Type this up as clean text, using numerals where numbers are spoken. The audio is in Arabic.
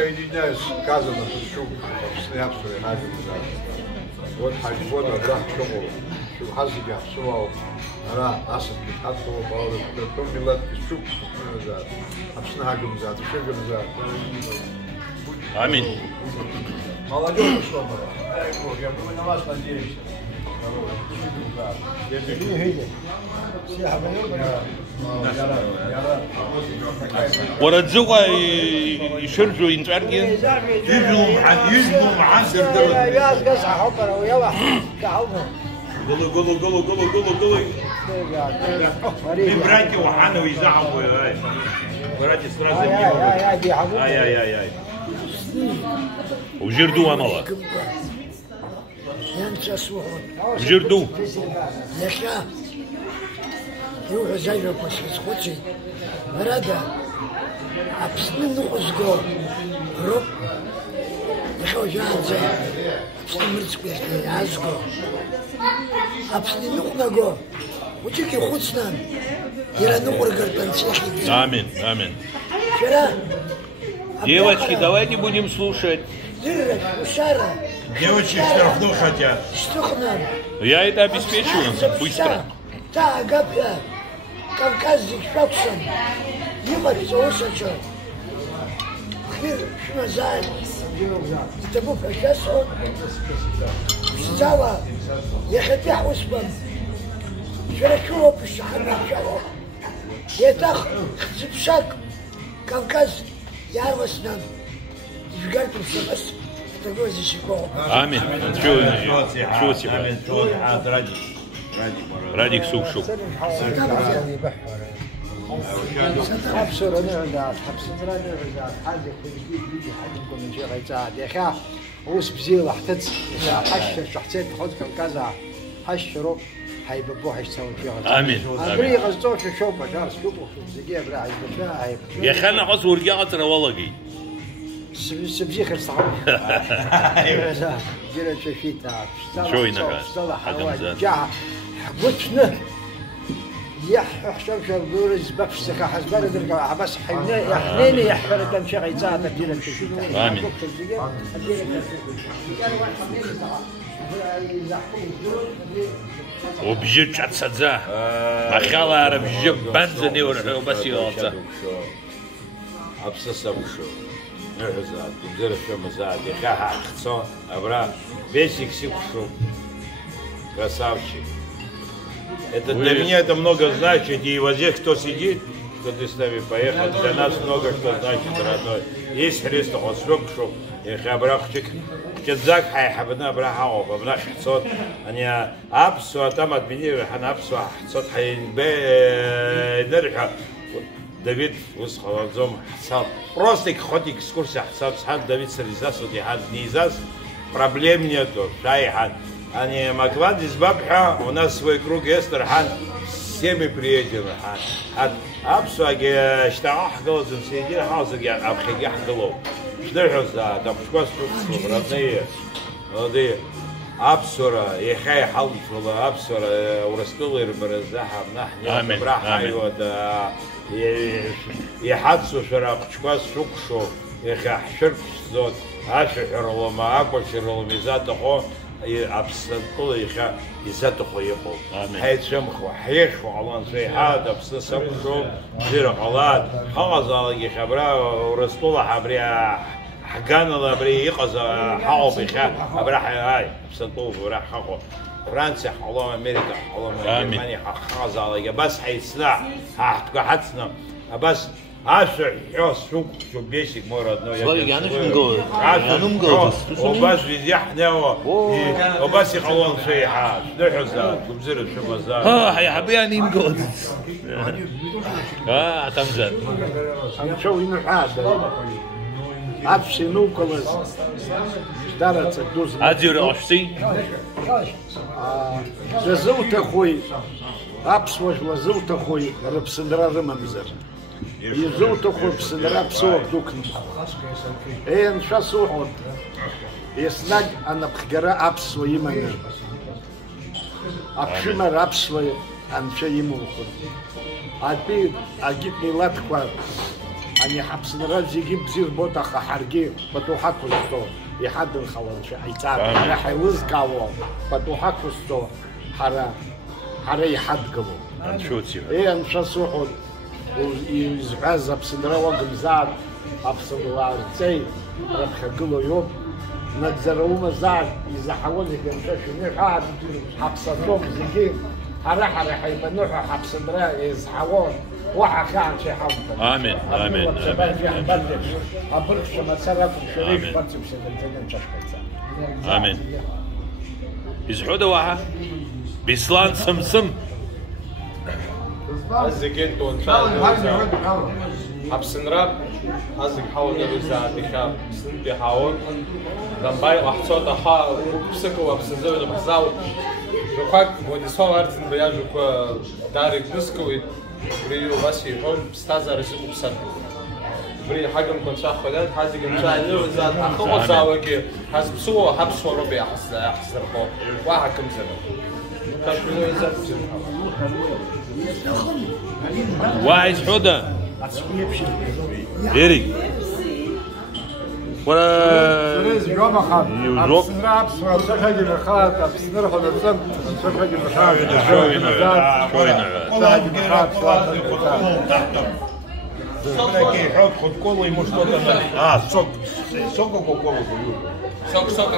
Соединяюсь с казаном, шум, снявший нагруза. Вот хажбон, да, шум, хазига, шумал, ара, асад, хатто, баулы, то милат, шум, да, абсна нагруза, шегруза. Аминь. Молодежь, что мы на вас надеемся. ورتزوغا يشرجوا ينتعرقين يجوا مع سردر يا قصع حبر ويلا تعوضهم قولوا براتي وحنا ويزعموا هاي براتي سرازي هاي وجردوها مالا وجردو يا يروحوا زيهم بس يسخوتي مرادة أبسنين نخزقو روب يخو جان زي أبسنين مرتسك يحكي عزقو أبسنين نخنقو وجيكي خدسنان يرى نخور قربان سيحي آمين آمين شرا Девочки, давайте будем слушать. Девочки штрафну хотят. Я это обеспечиваю быстро. Да, гапля. Кавказик шоксон. Нимать осочо. Хир шмазай. Это был профессор. Стала. Я хотел успан. Вчера чего пишахана чего. Я так цепшак. Кавказ. Я вас нам. Жгать все вас. Такой защекол. Аминь. Чего тебе? Радик Сукшу. حبسوا رنعدات حبسوا رنعدات حاجة في جديد حاجة نقول من شيء غيتاد يا أخي وس بزيل احتج حش شحتين خذ كم كذا حشروا حيببوه يسوون فيها آمين. أبري غزوش شوف بجارس شوفوا زكية براعي بشاعي يا خلنا عصر ورجعت والله سبزي خير صعب. جرى شيء تاع. شوي نقاش. جا حبتنا. يحشم شو بورز بفسخ حسبنا درجة بس حنين يحفر دم شيء غيزات الدين الشيء. آمين. وبجد شات سدزاه. أخلا عرب جب بنزني وبس يغطى. أبسط وشو. نرزاد وزير شو مزاد يخاها خصون أبرا бесик сикшу. Красавчик. Это для меня это много значит, и вот здесь кто сидит, кто ты с нами поехал, для нас много что значит, родной. Есть Христос, шукшу, и хабрахчик, кедзак хайхабна брахау, бабнах сот, они абсу, а там отменили, хан абсу, сот хайнбе, нерха. Давид усхалазом хсаб. Просто хоть экскурсия хсаб, схад Давид срезас, вот я низас, проблем нету, шайхан. Они Макван из Бабха, у нас свой круг Эстер, хан, все мы приедем, хан. Абсуаги, штаах голозом, сидели, хаузаги, абхигях голов. Шдырхуза, там шкос тут, родные, молодые. Абсура, ехай халфула, абсура, урастулы рбразаха, нахня, браха, и вот, يحدثوا شرق شكواس شكشو يخحشر زود عاشر لما أكبر لما يزاتخو أبسطوا يخا يزاتخو يقول هاي شمخو حيخو على شيء هذا أبسطوا زير غلط خلاص على خبرة ورسطوا حبريا حقنا لبري يقص حاول بخا أبرح هاي أبسطوا وراح حقو فرنسا الله أمريكا الله ألمانيا خلاص على بس حيسنا حتنا بس عشر حس شو بيشك مو родной я не وبس يزحنا وبس يخلون شيء حاج نحزن تبزر شو مزاج يا حبيبي أنا مقول تمزل أنا شو ينحاد أبسي نوكلس اشترت الدوز أدير أشتي زوت أخوي أبس وجه زوت أخوي ربسندرا رممزر يزوت أخوي بسندرا بسوق دوكن إيه نشا صوحون يسنج أنا بخجرا أبس ويمن أبشمر أبس وي أن شيء يموخن أبي أجيب ميلاد كوار أني حبسنا رجيم بزير بوتا خحرجي بتوحك وستو يحد الخوان شو عيتاب أنا حيوز كاو بتوحك وستو حرا يحد قبو نشوتي إيه نشا سوحود ويزعز بسندرا وقمزار أبسندرا تي ربح قلو يوم نتزرعوما زار إذا حاولنا كنتش نحاد حبسطهم زكين حرا حيمنوحوا حبسندرا يزحوون وحا كان شي حظ آمين آمين أبرخش ما تصرف شريك بطي بسندرا تشكيتا آمين يزحوده واحد بيسلان سمسم أزق أنت وانشال حبسنراب أزق حاول نبزع دخاب سنتي حاول لمباي أحصل تحا وبسكوا وبسنزوي نبزاو جوكاك ودي صور أرتن بياجوك دارك نسكوي بريو باشي هون بستازر يسوق بسنة بري حاجة مكون شاخ خلاد حاجة مشاهد نوزات أخو زاوكي حسب سوا حبس وربي أحس ربو واحد كم زمان كشف نوزات واعز حودة إيري ولا يوم أخذ يوزوك سفج الخات نروح للزم سفج الخات شوي نعاد سفج الخات حط خد كله مش صوت. سوق سوق كوكو. سوق